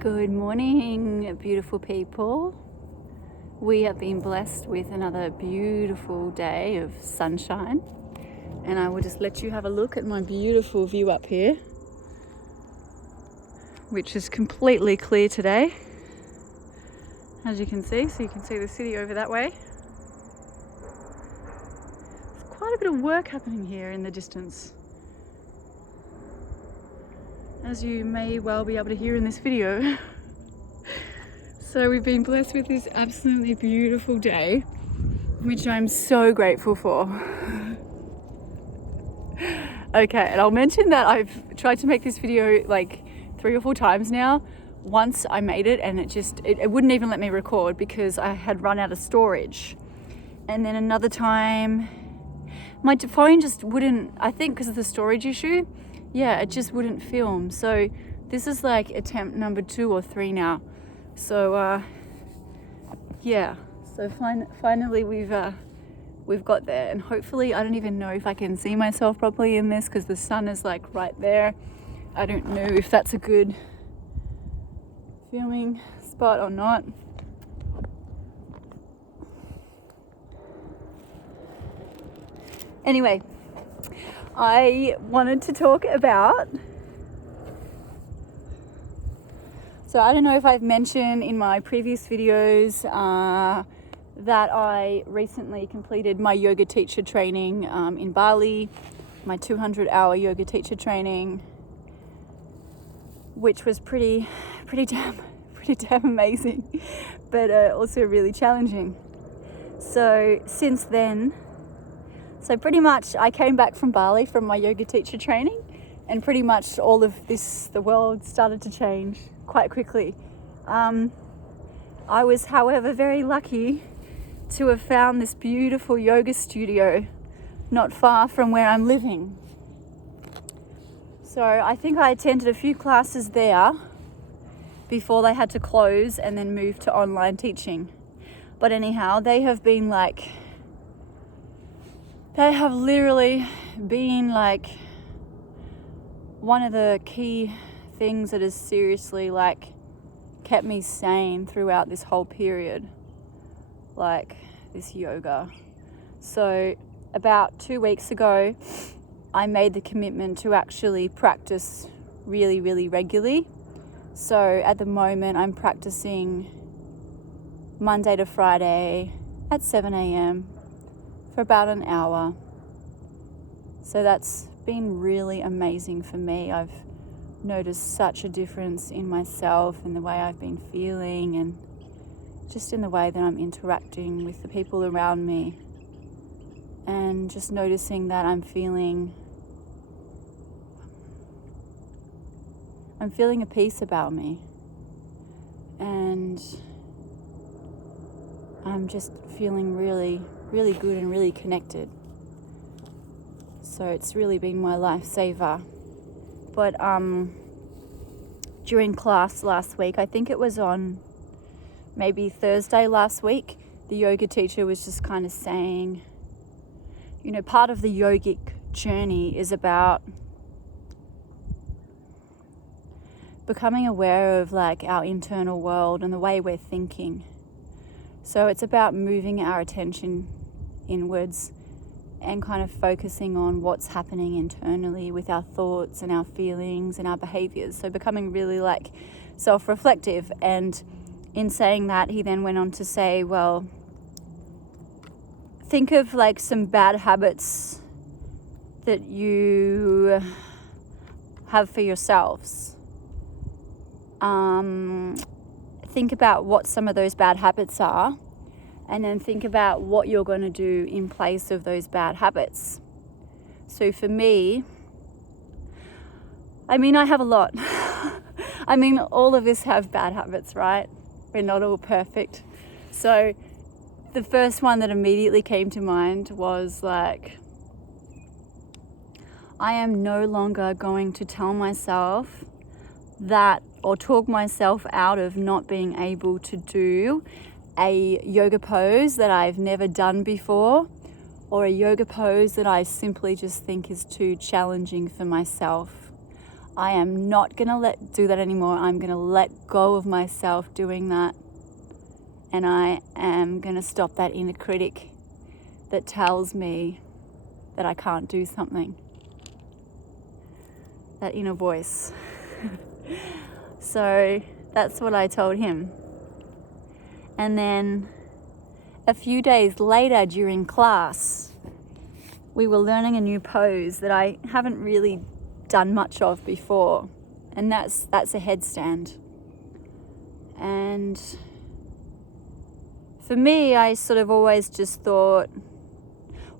Good morning, beautiful people. We have been blessed with another beautiful day of sunshine, and I will just let you have a look at my beautiful view up here, which is completely clear today, as you can see. So you can see the city over that way. There's quite a bit of work happening here in the distance, as you may well be able to hear in this video. So we've been blessed with this absolutely beautiful day, which I'm so grateful for. Okay, and I'll mention that I've tried to make this video like 3 or 4 times now. Once I made it and it wouldn't even let me record because I had run out of storage. And then another time, my phone just wouldn't, I think because of the storage issue, it just wouldn't film. So this is like attempt number 2 or 3 now. So so finally we've got there, and hopefully, I don't even know if I can see myself properly in this because the sun is like right there. I don't know if that's a good filming spot or not. Anyway, I wanted to talk about, so I don't know if I've mentioned in my previous videos that I recently completed my yoga teacher training in Bali, my 200-hour yoga teacher training, which was pretty damn amazing, but also really challenging. So since then, pretty much I came back from Bali from my yoga teacher training, and pretty much all of this, the world started to change quite quickly. I was, however, very lucky to have found this beautiful yoga studio not far from where I'm living. So I think I attended a few classes there before they had to close and then move to online teaching. But anyhow, they have literally been like one of the key things that has seriously kept me sane throughout this whole period, this yoga. So about 2 weeks ago, I made the commitment to actually practice really, really regularly. So at the moment, I'm practicing Monday to Friday at 7 a.m. for about an hour. So that's been really amazing for me. I've noticed such a difference in myself and the way I've been feeling, and just in the way that I'm interacting with the people around me, and just noticing that I'm feeling a peace about me, and I'm just feeling really, really good and really connected. So it's really been my lifesaver. But during class last week, I think it was on maybe Thursday last week, the yoga teacher was just kind of saying, part of the yogic journey is about becoming aware of our internal world and the way we're thinking. So it's about moving our attention inwards and kind of focusing on what's happening internally with our thoughts and our feelings and our behaviors. So becoming really self-reflective. And in saying that, he then went on to say, well, think of some bad habits that you have for yourselves. Think about what some of those bad habits are, and then think about what you're going to do in place of those bad habits. So for me, I have a lot. All of us have bad habits, right? We're not all perfect. So the first one that immediately came to mind was I am no longer going to tell myself that, or talk myself out of not being able to do a yoga pose that I've never done before, or a yoga pose that I simply just think is too challenging for myself. I am not going to do that anymore. I'm going to let go of myself doing that. And I am going to stop that inner critic that tells me that I can't do something. That inner voice. So that's what I told him. And then a few days later during class, we were learning a new pose that I haven't really done much of before. And that's a headstand. And for me, I sort of always just thought,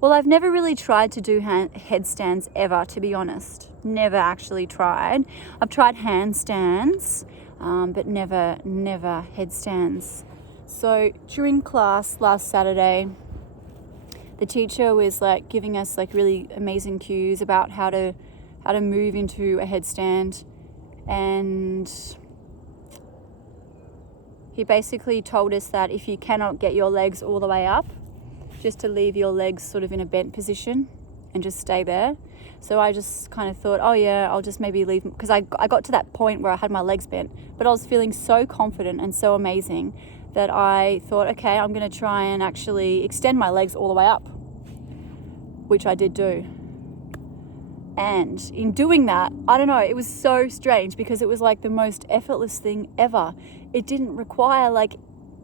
well, I've never really tried to do headstands ever, to be honest. Never actually tried. I've tried handstands, but never headstands. So during class last Saturday, the teacher was like giving us like really amazing cues about how to move into a headstand, and he basically told us that if you cannot get your legs all the way up, just to leave your legs sort of in a bent position and just stay there. So I just kind of thought, oh yeah, I'll just maybe leave, because I got to that point where I had my legs bent, but I was feeling so confident and so amazing that I thought, okay, I'm going to try and actually extend my legs all the way up, which I did do. And in doing that, I don't know, it was so strange because it was like the most effortless thing ever. It didn't require like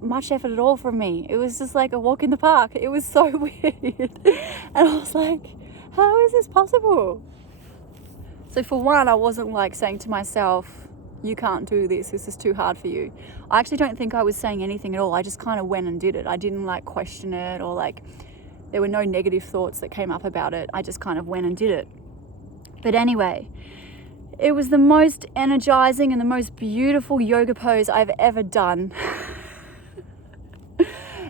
much effort at all from me. It was just like a walk in the park. It was so weird. And I was like, how is this possible? So for one, I wasn't like saying to myself, you can't do this is too hard for you. I actually don't think I was saying anything at all. I just kind of went and did it. I didn't like question it, or like there were no negative thoughts that came up about it. I just kind of went and did it. But anyway, it was the most energizing and the most beautiful yoga pose I've ever done.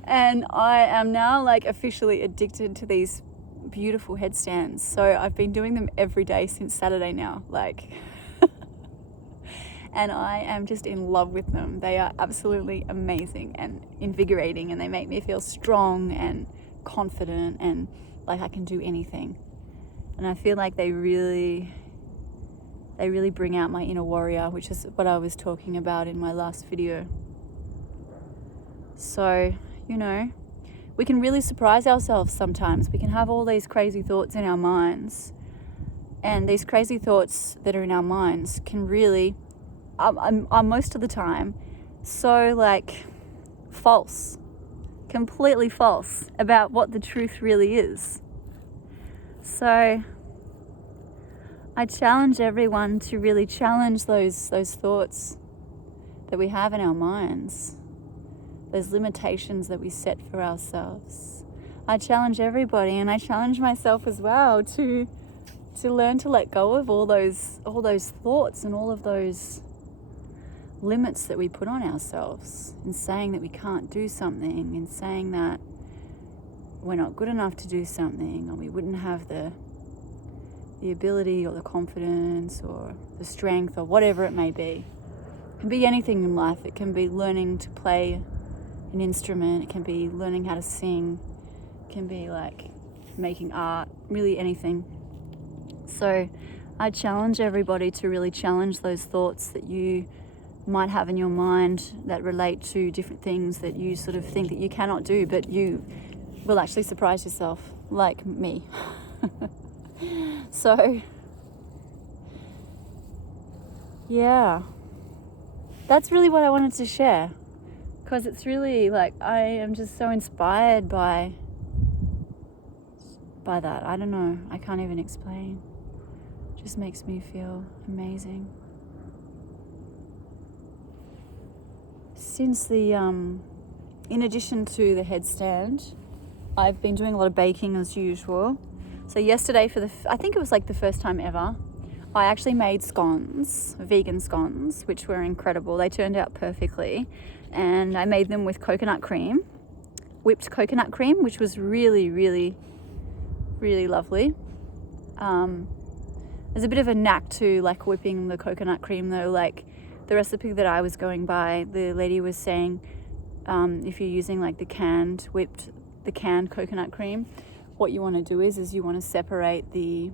And I am now like officially addicted to these beautiful headstands. So I've been doing them every day since Saturday now, like, and I am just in love with them. They are absolutely amazing and invigorating, and they make me feel strong and confident and like I can do anything. And I feel like they really bring out my inner warrior, which is what I was talking about in my last video. So, you know, we can really surprise ourselves sometimes. We can have all these crazy thoughts in our minds. And these crazy thoughts that are in our minds can really, are most of the time, so like false, completely false about what the truth really is. So I challenge everyone to really challenge those thoughts that we have in our minds, those limitations that we set for ourselves. I challenge everybody, and I challenge myself as well, to learn to let go of all those thoughts and all of those limits that we put on ourselves in saying that we can't do something, in saying that we're not good enough to do something, or we wouldn't have the ability or the confidence or the strength or whatever it may be. It can be anything in life. It can be learning to play an instrument. It can be learning how to sing. It can be like making art, really anything. So I challenge everybody to really challenge those thoughts that you might have in your mind that relate to different things that you sort of think that you cannot do, but you will actually surprise yourself, like me. So, yeah, that's really what I wanted to share, because it's really like I am just so inspired by that. I don't know, I can't even explain. It just makes me feel amazing. Since in addition to the headstand, I've been doing a lot of baking as usual. So yesterday, I think it was like the first time ever, I actually made scones, vegan scones, which were incredible. They turned out perfectly. And I made them with coconut cream, whipped coconut cream, which was really, really, really lovely. There's a bit of a knack to like whipping the coconut cream though. Like the recipe that I was going by, the lady was saying, if you're using like the canned coconut cream, what you want to do is you want to separate the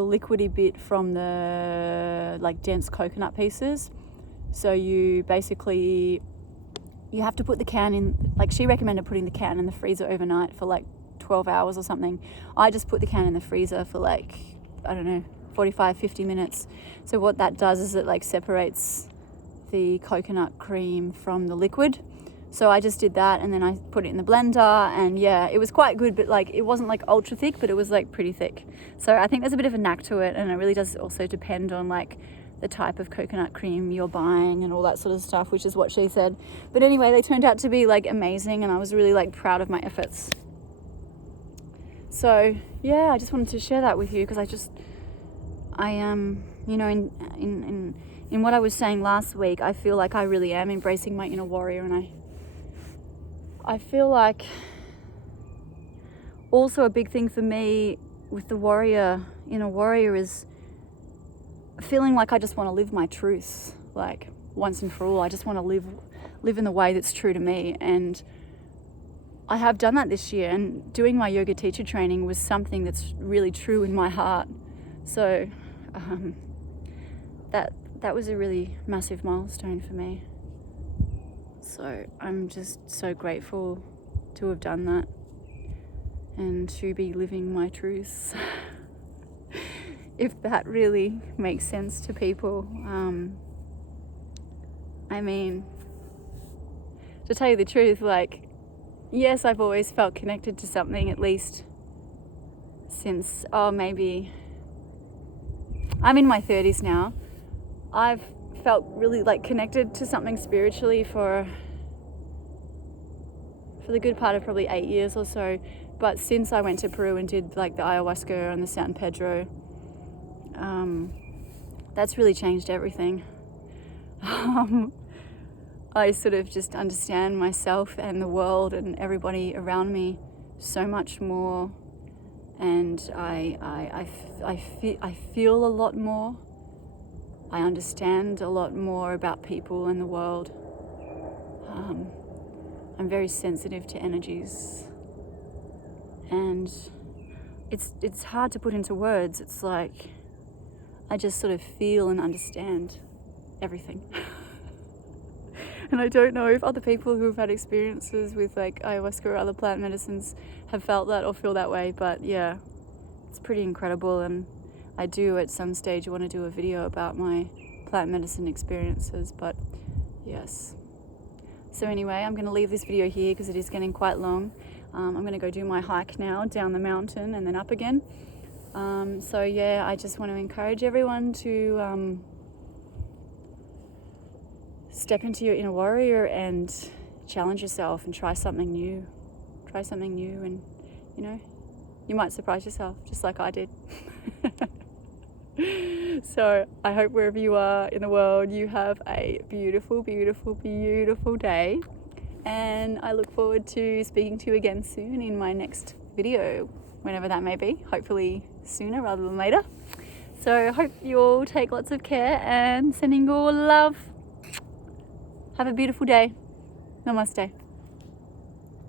liquidy bit from the like dense coconut pieces. So you basically, you have to put the can in, like she recommended putting the can in the freezer overnight for like 12 hours or something. I just put the can in the freezer for like, I don't know, 45, 50 minutes. So what that does is it like separates the coconut cream from the liquid. So I just did that, and then I put it in the blender, and yeah, it was quite good, but like it wasn't like ultra thick, but it was like pretty thick. So I think there's a bit of a knack to it, and it really does also depend on like the type of coconut cream you're buying and all that sort of stuff, which is what she said. But anyway, they turned out to be like amazing, and I was really like proud of my efforts. So yeah, I just wanted to share that with you, because I you know, in what I was saying last week, I feel like I really am embracing my inner warrior, and I feel like also a big thing for me with the inner warrior, is feeling like I just want to live my truths, like once and for all. I just want to live in the way that's true to me, and I have done that this year, and doing my yoga teacher training was something that's really true in my heart. So that was a really massive milestone for me. So I'm just so grateful to have done that and to be living my truths. If that really makes sense to people. I mean, to tell you the truth, like, yes, I've always felt connected to something, at least since, maybe, I'm in my 30s now. I've felt really like connected to something spiritually for the good part of probably 8 years or so. But since I went to Peru and did like the ayahuasca and the San Pedro, that's really changed everything. I sort of just understand myself and the world and everybody around me so much more, and I feel a lot more. I understand a lot more about people and the world. I'm very sensitive to energies, and it's hard to put into words. It's like I just sort of feel and understand everything. And I don't know if other people who have had experiences with like ayahuasca or other plant medicines have felt that or feel that way, but yeah, it's pretty incredible. And I do at some stage want to do a video about my plant medicine experiences, but yes. So anyway, I'm going to leave this video here because it is getting quite long. I'm going to go do my hike now down the mountain and then up again. So yeah, I just want to encourage everyone to step into your inner warrior and challenge yourself and try something new. And you know, you might surprise yourself just like I did. So I hope wherever you are in the world, you have a beautiful, beautiful, beautiful day. And I look forward to speaking to you again soon in my next video, whenever that may be, hopefully sooner rather than later. So I hope you all take lots of care, and sending you all love. Have a beautiful day. Namaste.